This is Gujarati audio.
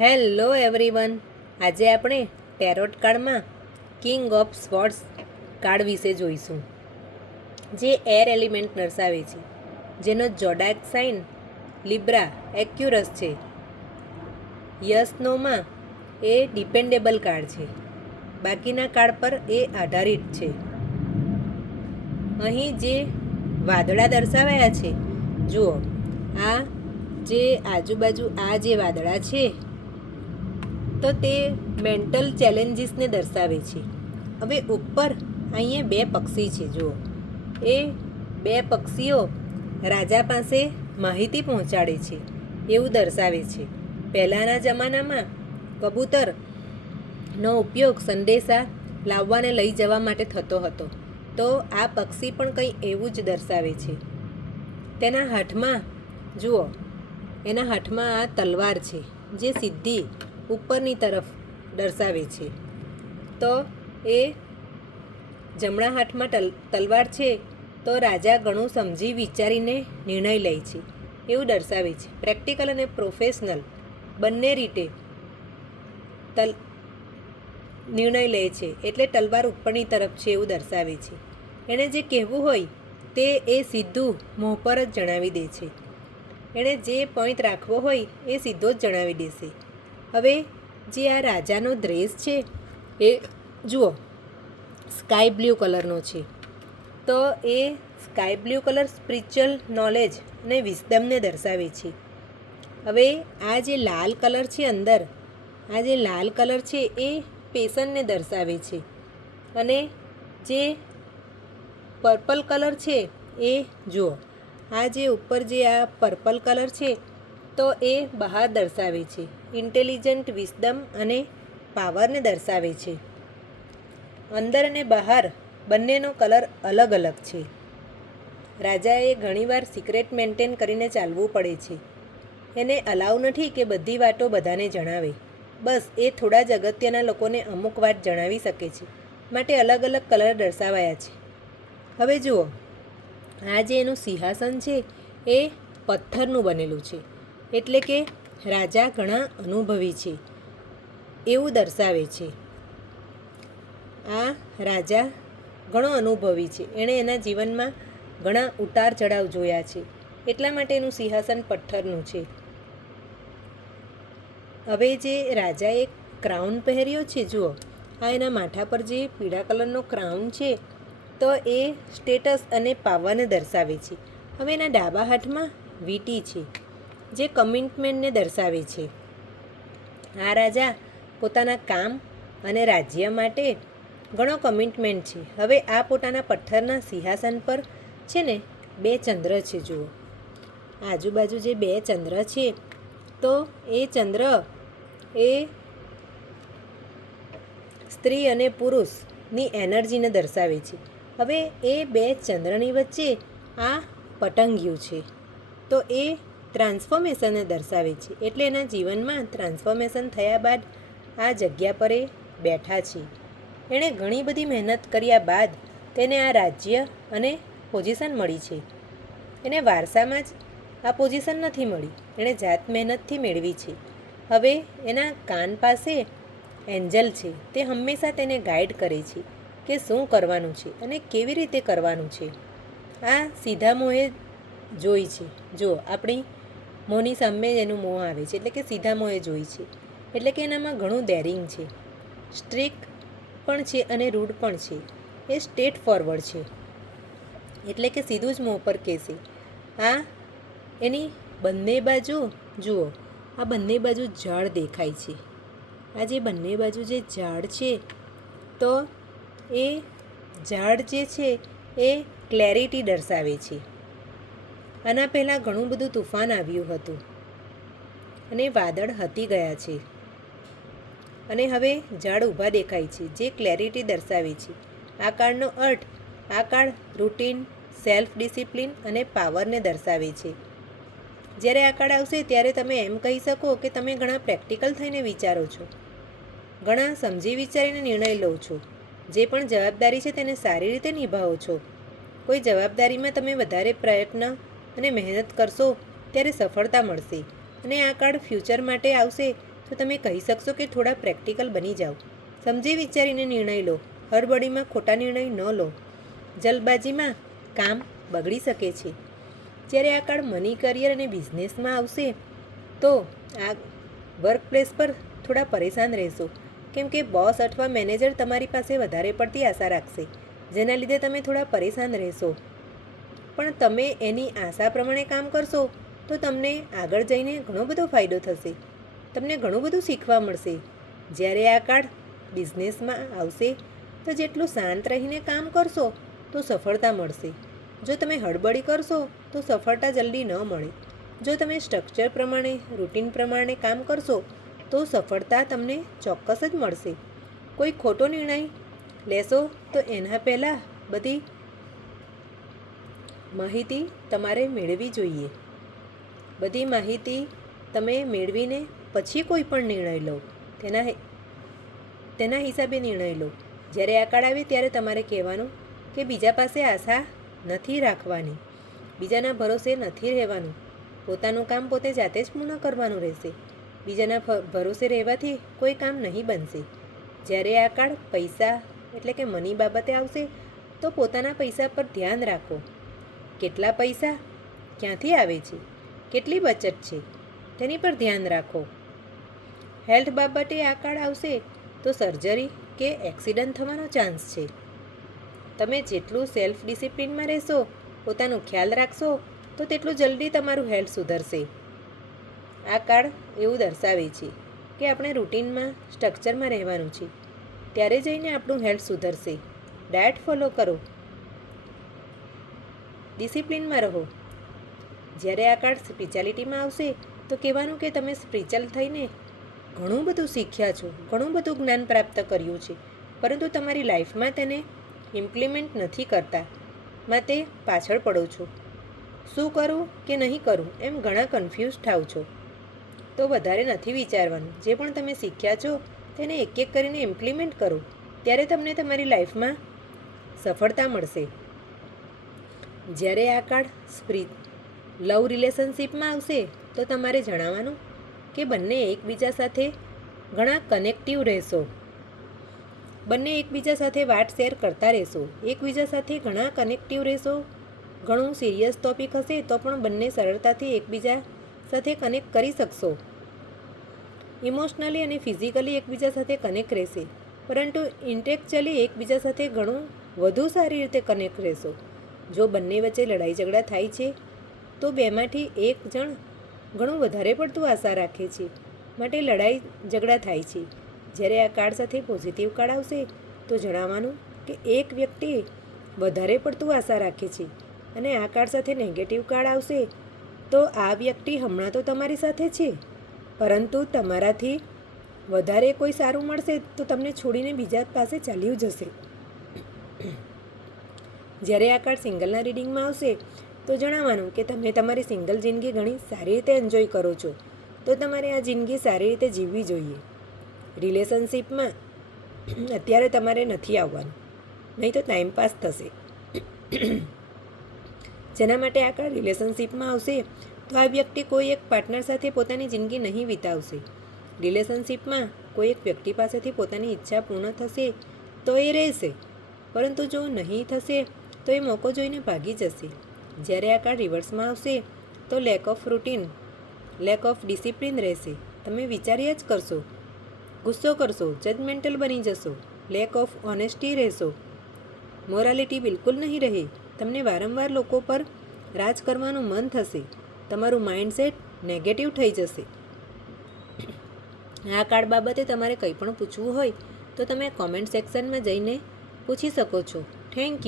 હેલો એવરીવન, આજે આપણે ટેરોટ કાર્ડમાં કિંગ ઓફ સ્વોર્ડ્સ કાર્ડ વિશે જોઈશું, જે એર એલિમેન્ટ દર્શાવે છે, જેનો જોડાક સાઇન લિબ્રા એક્યુરસ છે. યસ નોમાં એ ડિપેન્ડેબલ કાર્ડ છે, બાકીના કાર્ડ પર એ આધારિત છે. અહીં જે વાદળા દર્શાવાયા છે, જુઓ, આ જે આજુબાજુ આ જે વાદળા છે તો તે મેન્ટલ ચેલેન્જીસને દર્શાવે છે. હવે ઉપર અહીંયા બે પક્ષી છે, જુઓ, એ બે પક્ષીઓ રાજા પાસે માહિતી પહોંચાડે છે એવું દર્શાવે છે. પહેલાંના જમાનામાં કબૂતરનો ઉપયોગ સંદેશા લાવવાને લઈ જવા માટે થતો હતો, તો આ પક્ષી પણ કંઈ એવું જ દર્શાવે છે. તેના હાથમાં જુઓ, એના હાથમાં આ તલવાર છે, જે સીધી ઉપરની તરફ દર્શાવે છે. તો એ જમણા હાથમાં તલવાર છે, તો રાજા ઘણું સમજી વિચારીને નિર્ણય લે છે એવું દર્શાવે છે. પ્રેક્ટિકલ અને પ્રોફેશનલ બંને રીતે નિર્ણય લે છે, એટલે તલવાર ઉપરની તરફ છે એવું દર્શાવે છે. એણે જે કહેવું હોય તે એ સીધું મોં પર જ જણાવી દે છે. એણે જે પોઈન્ટ રાખવો હોય એ સીધો જ જણાવી દેશે. હવે જે આ રાજાનો ડ્રેસ છે એ જુઓ, સ્કાય બ્લુ કલરનો છે, તો એ sky blue colour spiritual knowledge અને વિઝડમને દર્શાવે છે. હવે આ જે લાલ કલર છે અંદર, આ જે લાલ કલર છે એ પેશનને દર્શાવે છે. અને જે પર્પલ કલર છે એ જુઓ, આ જે ઉપર જે આ પર્પલ કલર છે તો એ બહાર દર્શાવે છે, ઇન્ટેલિજન્ટ, વિઝડમ અને પાવરને દર્શાવે છે. અંદર અને બહાર બંનેનો કલર અલગ અલગ છે. રાજાએ ઘણીવાર સિક્રેટ મેન્ટેન કરીને ચાલવું પડે છે. એને અલાઉ નથી કે બધી વાતો બધાને જણાવે. બસ એ થોડા જ અગત્યના લોકોને અમુક વાત જણાવી શકે છે, માટે અલગ અલગ કલર દર્શાવાયા છે. હવે જુઓ, આ જે એનું સિંહાસન છે એ પથ્થરનું બનેલું છે, એટલે કે રાજા ઘણા અનુભવી છે એવું દર્શાવે છે. આ રાજા ઘણો અનુભવી છે, એણે એના જીવનમાં ઘણા ઉતાર ચઢાવ જોયા છે, એટલા માટે એનું સિંહાસન પથ્થરનું છે. હવે જે રાજાએ ક્રાઉન પહેર્યો છે, જુઓ, આ એના માથા પર જે પીળા કલરનો ક્રાઉન છે તો એ સ્ટેટસ અને પાવરને દર્શાવે છે. હવે એના ડાબા હાથમાં વીંટી છે, જે કમિટમેન્ટને દર્શાવે છે. આ રાજા પોતાના કામ અને રાજ્ય માટે ઘણો કમિટમેન્ટ છે. હવે આ પોતાના પથ્થરના સિંહાસન પર છે ને બે ચંદ્ર છે, જુઓ, આજુબાજુ જે બે ચંદ્ર છે તો એ ચંદ્ર એ સ્ત્રી અને પુરુષની એનર્જીને દર્શાવે છે. હવે એ બે ચંદ્રની વચ્ચે આ પતંગિયું છે, તો એ ટ્રાન્સફોર્મેશનને દર્શાવે છે. એટલે એના જીવનમાં ટ્રાન્સફોર્મેશન થયા બાદ આ જગ્યા પર એ બેઠા છે. એણે ઘણી બધી મહેનત કર્યા બાદ તેને આ રાજ્ય અને પોઝિશન મળી છે. એને વારસામાં જ આ પોઝિશન નથી મળી, એણે જાત મહેનતથી મેળવી છે. હવે એના કાન પાસે એન્જલ છે, તે હંમેશા તેને ગાઈડ કરે છે કે શું કરવાનું છે અને કેવી રીતે કરવાનું છે. આ સીધા મોંએ જોઈ છે, જો આપણી મોંની સામે જ એનું મોં આવે છે, એટલે કે સીધા મોંએ જોઈ છે. એટલે કે એનામાં ઘણું ડેરિંગ છે, સ્ટ્રિક પણ છે અને રૂડ પણ છે. એ સ્ટ્રેટ ફોરવર્ડ છે, એટલે કે સીધું જ મોં પર કહેશે. આ એની બંને બાજુ જુઓ, આ બંને બાજુ ઝાડ દેખાય છે. આ જે બંને બાજુ જે ઝાડ છે તો એ ઝાડ જે છે એ ક્લેરિટી દર્શાવે છે. આના પહેલાં ઘણું બધું તુફાન આવ્યું હતું અને વાદળ હટી ગયા છે, અને હવે ઝાડ ઊભા દેખાય છે, જે ક્લેરિટી દર્શાવે છે. આ કાર્ડનો અર્થ, આ કાર્ડ રૂટીન, સેલ્ફ ડિસિપ્લિન અને પાવરને દર્શાવે છે. જ્યારે આ કાર્ડ આવશે ત્યારે તમે એમ કહી શકો કે તમે ઘણા પ્રેક્ટિકલ થઈને વિચારો છો, ઘણા સમજી વિચારીને નિર્ણય લો છો, જે પણ જવાબદારી છે તેને સારી રીતે નિભાવો છો. કોઈ જવાબદારીમાં તમે વધારે પ્રયત્ન અને મહેનત કરશો ત્યારે સફળતા મળશે. અને આ કાર્ડ ફ્યુચર માટે આવશે તો તમે કહી શકશો કે થોડા પ્રેક્ટિકલ બની જાઓ, સમજી વિચારીને નિર્ણય લો, હળબળીમાં ખોટા નિર્ણય ન લો. જલ્દબાજીમાં કામ બગડી શકે છે. જ્યારે આ કાળ મની, કરિયર અને બિઝનેસમાં આવશે તો આ વર્ક પ્લેસ પર થોડા પરેશાન રહેશો, કેમ કે બોસ અથવા મેનેજર તમારી પાસે વધારે પડતી આશા રાખશે, જેના લીધે તમે થોડા પરેશાન રહેશો. પણ તમે એની આશા પ્રમાણે કામ કરશો તો તમને આગળ જઈને ઘણો બધો ફાયદો થશે, તમને ઘણું બધું શીખવા મળશે. જ્યારે આ કાળ બિઝનેસમાં આવશે તો જેટલું શાંત રહીને કામ કરશો તો સફળતા મળશે. જો તમે હળબળી કરશો તો સફળતા જલ્દી ન મળે. જો તમે સ્ટ્રક્ચર પ્રમાણે, રૂટીન પ્રમાણે કામ કરશો તો સફળતા તમને ચોક્કસ જ મળશે. કોઈ ખોટો નિર્ણય લેશો તો એના પહેલાં બધી માહિતી તમારે મેળવવી જોઈએ. બધી માહિતી તમે મેળવીને પછી કોઈ પણ નિર્ણય લો, તેના હિસાબે નિર્ણય લો. જ્યારે આ કાળ આવે ત્યારે તમારે કહેવાનું કે બીજા પાસે આશા નથી રાખવાની, બીજાના ભરોસે નથી રહેવાનું, પોતાનું કામ પોતે જાતે જ પૂર્ણ કરવાનું રહેશે. બીજાના ભરોસે રહેવાથી કોઈ કામ નહીં બનશે. જ્યારે આ કાળ પૈસા એટલે કે મની બાબતે આવશે તો પોતાના પૈસા પર ધ્યાન રાખો. કેટલા પૈસા ક્યાંથી આવે છે, કેટલી બચત છે, તેની પર ધ્યાન રાખો. હેલ્થ બાબતે આ કાળ આવશે તો સર્જરી કે એક્સિડન્ટ થવાનો ચાન્સ છે. તમે જેટલું સેલ્ફ ડિસિપ્લિનમાં રહેશો, પોતાનું ખ્યાલ રાખશો તો તેટલું જલ્દી તમારું હેલ્થ સુધરશે. આ કાળ એવું દર્શાવે છે કે આપણે રૂટીનમાં, સ્ટ્રક્ચરમાં રહેવાનું છે, ત્યારે જઈને આપણું હેલ્થ સુધરશે. ડાયટ ફોલો કરો, ડિસિપ્લિનમાં રહો. જ્યારે આ કાળ સ્પિરિચ્યુઆલિટીમાં આવશે તો કહેવાનું કે તમે સ્પિરિચ્યુઅલ થઈને ઘણું બધું શીખ્યા છો, ઘણું બધું જ્ઞાન પ્રાપ્ત કર્યું છે, પરંતુ તમારી લાઈફમાં તેને ઇમ્પ્લિમેન્ટ નથી કરતા, માટે પાછળ પડો છો. શું કરું કે નહીં કરું એમ ઘણા કન્ફ્યુઝ થાવ છો. તો વધારે નથી વિચારવાનું. જે પણ તમે શીખ્યા છો તેને એક એક કરીને ઇમ્પ્લિમેન્ટ કરો, ત્યારે તમને તમારી લાઈફમાં સફળતા મળશે. જ્યારે આ કાળ લવ રિલેશનશિપમાં આવશે તો તમારે જણાવવાનું કે બંને એકબીજા સાથે ઘણા કનેક્ટિવ રહેશો, બંને એકબીજા સાથે વાત શેર કરતા રહેશો, એકબીજા સાથે ઘણા કનેક્ટિવ રહેશો. ઘણું સિરિયસ ટોપિક હશે તો પણ બંને સરળતાથી એકબીજા સાથે કનેક્ટ કરી શકશો. ઇમોશનલી અને ફિઝિકલી એકબીજા સાથે કનેક્ટ રહેશે, પરંતુ ઇન્ટેલેક્ચ્યુઅલી એકબીજા સાથે ઘણું વધુ સારી રીતે કનેક્ટ રહેશો. જો બંને વચ્ચે લડાઈ ઝઘડા થાય છે તો બેમાંથી એક જણ ઘણું વધારે પડતું આશા રાખે છે, માટે લડાઈ ઝઘડા થાય છે. જ્યારે આ કાર્ડ સાથે પોઝિટિવ કાર્ડ આવશે તો જણાવવાનું કે એક વ્યક્તિ વધારે પડતું આશા રાખે છે, અને આ કાર્ડ સાથે નેગેટિવ કાર્ડ આવશે તો આ વ્યક્તિ હમણાં તો તમારી સાથે છે, પરંતુ તમારાથી વધારે કોઈ સારું મળશે તો તમને છોડીને બીજા પાસે ચાલ્યું જશે. જ્યારે આ કાર્ડ સિંગલના રીડિંગમાં આવશે તો જણાવવાનું કે તમે તમારી સિંગલ જિંદગી ઘણી સારી રીતે એન્જોય કરો છો, તો તમારે આ જિંદગી સારી રીતે જીવવી જોઈએ. રિલેશનશિપમાં અત્યારે તમારે નથી આવવાનું, નહીં તો ટાઈમપાસ થશે. જેના માટે આ કાર્ડ રિલેશનશિપમાં આવશે તો આ વ્યક્તિ કોઈ એક પાર્ટનર સાથે પોતાની જિંદગી નહીં વિતાવશે. રિલેશનશિપમાં કોઈ એક વ્યક્તિ પાસેથી પોતાની ઈચ્છા પૂર્ણ થશે તો એ રહેશે, પરંતુ જો નહીં થશે તો એ મોકો જોઈને ભાગી જશે. જ્યારે આ કાર્ડ રિવર્સમાં આવશે તો lack of routine, lack of discipline રહેશે. તમે વિચાર્યા જ કરશો, ગુસ્સો કરશો, જજમેન્ટલ બની જશો, લેક ઓફ ઓનેસ્ટી રહેશો, મોરાલિટી બિલકુલ નહીં રહે. તમને વારંવાર લોકો પર રાજ કરવાનું મન થશે, તમારું માઇન્ડસેટ નેગેટિવ થઈ જશે. આ કાર્ડ બાબતે તમારે કંઈ પણ પૂછવું હોય તો તમે કોમેન્ટ સેક્શનમાં જઈને પૂછી શકો છો. Thank you.